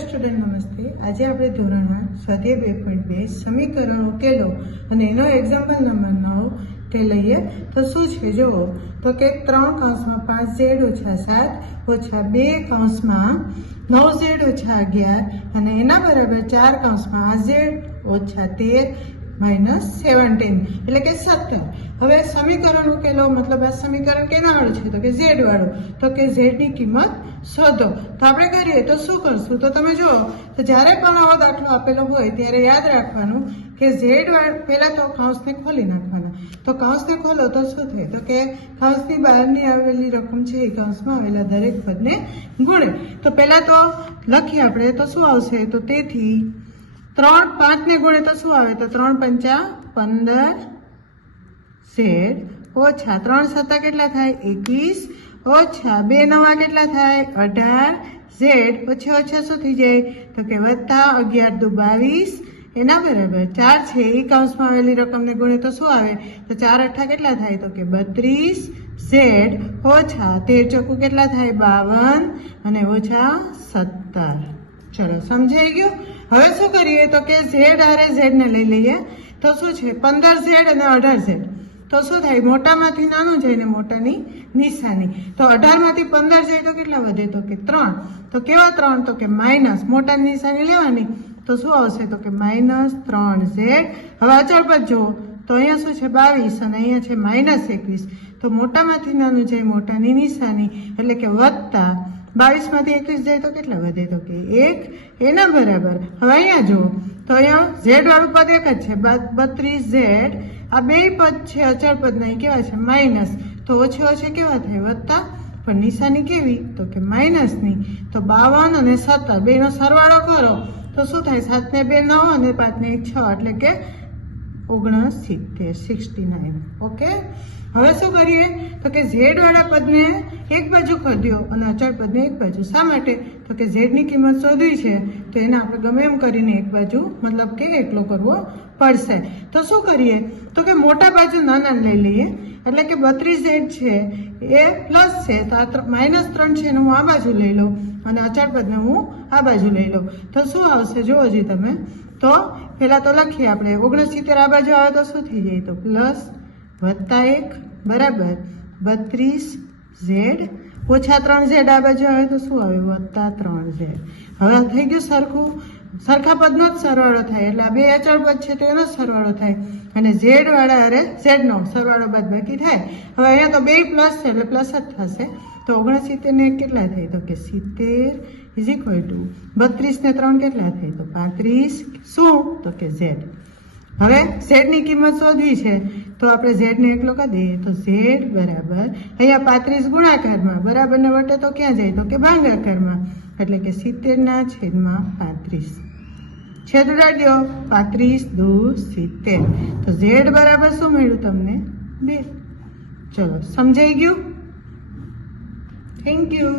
Student નમસ્તે. આજે આપણે ધોરણ 8 સ્વાધ્યાય 2.2 સમીકરણ ઉકેલો અને એનો એક્ઝામ્પલ નંબર 9 તે લઈએ. તો શું છે જુઓ, તો કે 3 કૌંસમાં 5z ઓછા 7 ઓછા 2 કૌંસમાં 9z ઓછા 11 અને એના બરાબર 4 કૌંસમાં 8z ઓછા 13 માઇનસ 17 એટલે કે 17. હવે સમીકરણ ઉકેલો મતલબ આ સમીકરણ કેના વાળું છે, તો કે z વાળું. તો કે z ની કિંમત શોધો. તો આપણે કરીએ તો શું કરશું, તો તમે જુઓ તો જ્યારે પણ આવો દાખલો આપેલો હોય ત્યારે યાદ રાખવાનું કે z વાળું પહેલા તો કૌંસને ખોલી નાખવાના. તો કૌંસને ખોલો તો શું થાય, તો કે કૌંસની બહારની આવેલી રકમ છે એ કૌંસમાં આવેલા દરેક પદને ગુણે. તો પહેલા તો લખીએ આપણે તો શું આવશે, તો તેથી 3 5 ને ગુણે તો શું આવે, તો 3 5 15 z ઓછા 3 7 કેટલા થાય 21 ઓછા 2 9 કેટલા થાય 18 z ઓછા ઓછા શું થઈ જાય, તો કે વત્તા 11 દુ 22 એના બરાબર 4 છે એ કૌંસમાં આવેલી રકમને ગુણે તો શું આવે, તો 4 8 કેટલા થાય, તો કે 32 z ઓછા 13 ચોકુ કેટલા થાય 52 અને ઓછા 17. ચલો સમજાઈ ગયું. હવે શું કરીએ, તો કે z આરે z ને લઈ લઈએ. તો શું છે 15z અને 18z. તો શું થાય, મોટામાંથી નાનું જાય ને મોટાની નિશાની. તો 18 માંથી 15 જાય તો કેટલા વધે, તો કે 3. તો કેવા 3, તો કે માઇનસ મોટાની નિશાની લેવાની. તો શું આવશે, તો કે માઇનસ 3z. હવે અચળ પદ જુઓ તો અહીંયા શું છે 22 અને અહીંયા છે માઇનસ 21. તો મોટામાંથી નાનું જાય મોટાની નિશાની એટલે કે વત્તા 22 માંથી 21 જાય તો કેટલા વધે, તો કે 1 એના બરાબર. હવે અહીંયા જુઓ તો અહીંયા z વાળું પદ એક જ છે 32z. આ બે પદ છે અચળ પદના કેવા છે માઇનસ. તો ઓછે ઓછે કેવા થાય વત્તા, પણ નિશાની કેવી, તો કે માઇનસની. તો 52 અને 17 બેનો સરવાળો કરો તો શું થાય, 7 ને 2 9 અને 5 ને 1 6 એટલે કે 69. ઓકે. હવે શું કરીએ, તો કે z વાળા પદને એક બાજુ કરી દો અને અચળ પદને એક બાજુ. શા માટે, તો કે z ની કિંમત શોધવી છે તો એને આપણે ગમે એમ કરીને એક બાજુ મતલબ કે એકલો કરવો પડશે. તો શું કરીએ, તો કે મોટા બાજુ નાના લઈ લઈએ. એટલે કે 32z છે એ પ્લસ છે તો આ માઇનસ 3 છે એને હું આ બાજુ લઈ લઉં અને અચળ પદને હું આ બાજુ લઈ લઉં. તો શું આવશે જુઓ જી તમે. તો પહેલા તો લખીએ આપણે 69 આ બાજુ આવે તો શું થઈ જાય, તો પ્લસ વત્તા 1 બરાબર 32z ઓછા 3z આ બાજુ આવે તો શું આવે વત્તા 3z. હવે થઈ ગયું સરખું, સરખા પદનો જ સરવાળો થાય એટલે આ બે અચળ પદ છે તો એનો જ સરવાળો થાય અને z વાળા અરે z નો સરવાળો બાદબાકી થાય. હવે અહીંયા તો બે પ્લસ છે એટલે પ્લસ જ થશે. તો 69 ને કેટલા થાય, તો કે 70 ઇઝ ઇક્વલ ટુ 32 ને 3 કેટલા થાય, તો 35 શું, તો કે z. હવે z ની કિંમત શોધવી છે તો આપણે z ને એકલો કરી દઈએ. તો z બરાબર અહીંયા 35 ગુણાકારમાં બરાબર ને વટે તો ક્યાં જાય, તો કે ભાગાકારમાં એટલે કે 70 ના છેદમાં 35. છેદ ઉડાડ્યો 35 દુ 70. તો z બરાબર શું મળ્યું તમને 2. ચલો સમજાઈ ગયું. Thank you.